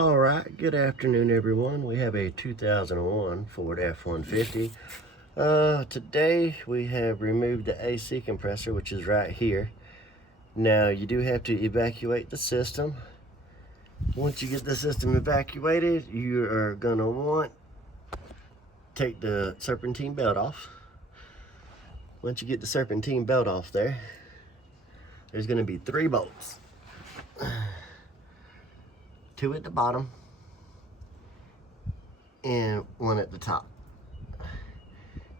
All right, good afternoon, everyone. We have a 2001 Ford F-150. Today we have removed the AC compressor, which is right here. Now, you do have to evacuate the system. Once you get the system evacuated, you are gonna want to take the serpentine belt off. Once you get the serpentine belt off there's gonna be 3 bolts. 2 at the bottom and 1 at the top.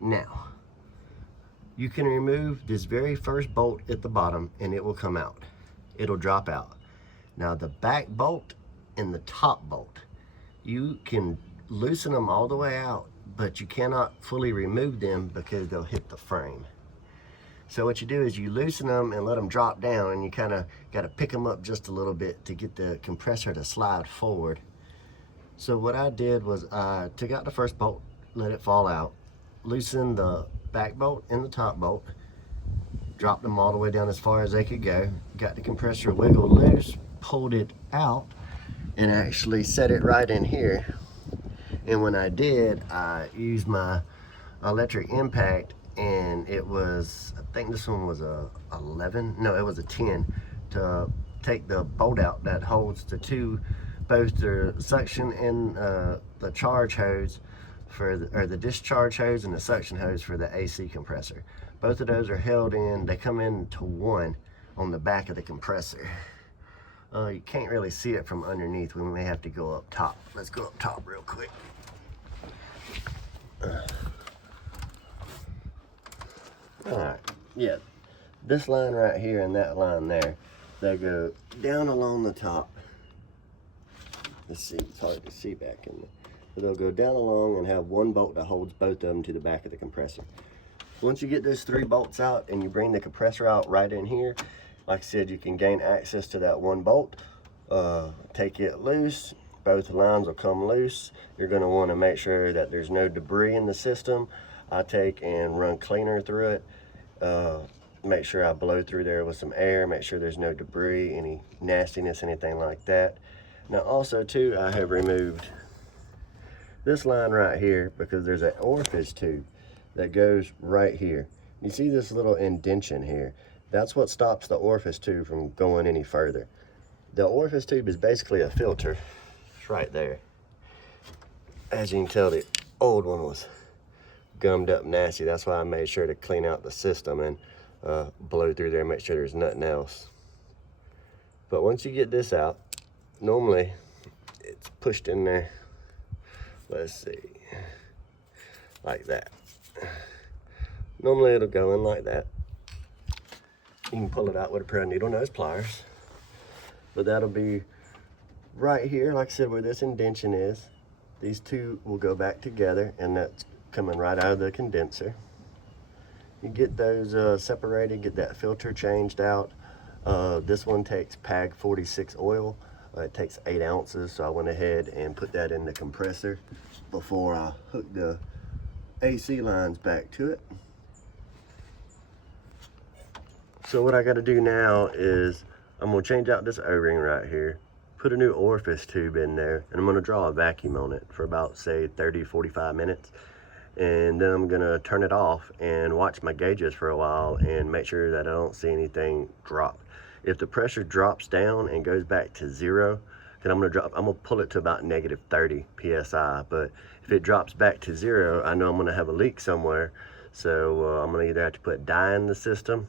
Now, you can remove this very first bolt at the bottom and it will come out. It'll drop out. Now the back bolt and the top bolt, you can loosen them all the way out, but you cannot fully remove them because they'll hit the frame. So what you do is you loosen them and let them drop down, and you kind of got to pick them up just a little bit to get the compressor to slide forward. So what I did was I took out the first bolt, let it fall out, loosened the back bolt and the top bolt, dropped them all the way down as far as they could go, got the compressor wiggled loose, pulled it out, and actually set it right in here. And when I did, I used my electric impact, and it was, I think this one was a 11, no, it was a 10, to take the bolt out that holds the two, both the suction and the charge hose for the discharge hose and the suction hose for the AC compressor. Both of those are held in, they come into one on the back of the compressor. You can't really see it from underneath. We may have to go up top. Let's go up top real quick. Alright, yeah, this line right here and that line there, they go down along the top. Let's see, it's hard to see back in there. But they'll go down along and have one bolt that holds both of them to the back of the compressor. Once you get those 3 bolts out and you bring the compressor out right in here, like I said, you can gain access to that one bolt. Take it loose, both lines will come loose. You're going to want to make sure that there's no debris in the system. I take and run cleaner through it. Make sure I blow through there with some air, make sure there's no debris, any nastiness, anything like that. Now also too, I have removed this line right here because there's an orifice tube that goes right here. You see this little indentation here? That's what stops the orifice tube from going any further. The orifice tube is basically a filter. It's right there. As you can tell, the old one was gummed up nasty. That's why I made sure to clean out the system and blow through there, make sure there's nothing else. But once you get this out, normally it's pushed in there, let's see, like that. Normally it'll go in like that. You can pull it out with a pair of needle nose pliers, but that'll be right here, like I said, where this indentation is. These two will go back together, and that's coming right out of the condenser. You get those separated, get that filter changed out. This one takes PAG 46 oil. It takes 8 ounces, so I went ahead and put that in the compressor before I hooked the AC lines back to it. So what I got to do now is I'm going to change out this O-ring right here, put a new orifice tube in there, and I'm going to draw a vacuum on it for about, say, 30-45 minutes. And then I'm gonna turn it off and watch my gauges for a while and make sure that I don't see anything drop. If the pressure drops down and goes back to 0, then I'm gonna pull it to about -30 psi. But if it drops back to 0, I know I'm gonna have a leak somewhere. So I'm gonna either have to put dye in the system,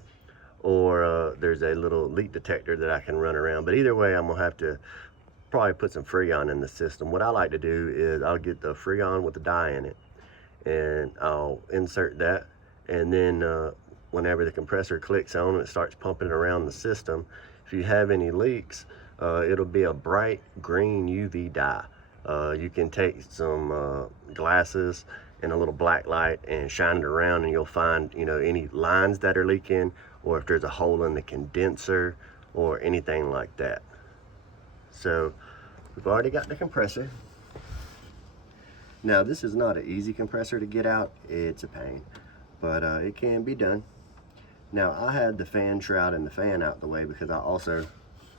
or there's a little leak detector that I can run around. But either way, I'm gonna have to probably put some Freon in the system. What I like to do is I'll get the Freon with the dye in it, and I'll insert that, and then whenever the compressor clicks on and it starts pumping around the system, if you have any leaks, it'll be a bright green UV dye. You can take some glasses and a little black light and shine it around, and you'll find, you know, any lines that are leaking, or if there's a hole in the condenser or anything like that. So we've already got the compressor. Now, this is not an easy compressor to get out. It's a pain, but it can be done. Now, I had the fan shroud and the fan out the way because I also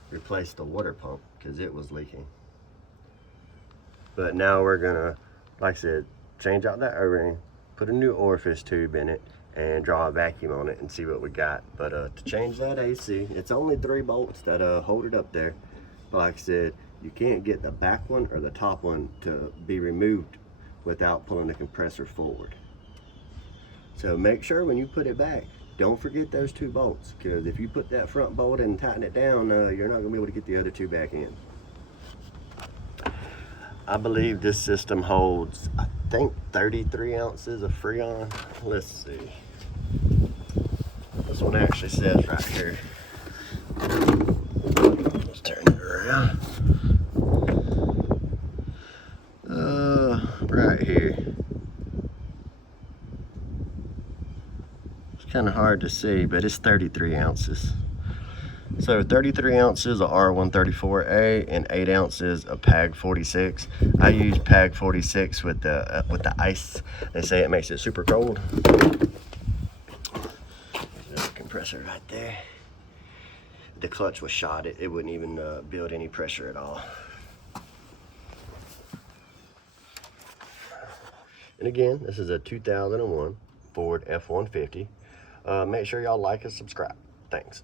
replaced the water pump because it was leaking. But now we're gonna, like I said, change out that O-ring, put a new orifice tube in it, and draw a vacuum on it and see what we got. But to change that AC, it's only 3 bolts that hold it up there. But like I said, you can't get the back one or the top one to be removed without pulling the compressor forward. So make sure when you put it back, don't forget those 2 bolts, because if you put that front bolt in and tighten it down, you're not gonna be able to get the other 2 back in. I believe this system holds, I think, 33 ounces of Freon. Let's see. This one actually says right here. Let's turn it around. Right here. It's kind of hard to see, but it's 33 ounces. So 33 ounces of R134A and 8 ounces of PAG 46. I use PAG 46 with the ice. They say it makes it super cold. There's the compressor right there. The clutch was shot. It wouldn't even build any pressure at all. And again, this is a 2001 Ford F-150. Make sure y'all like and subscribe. Thanks.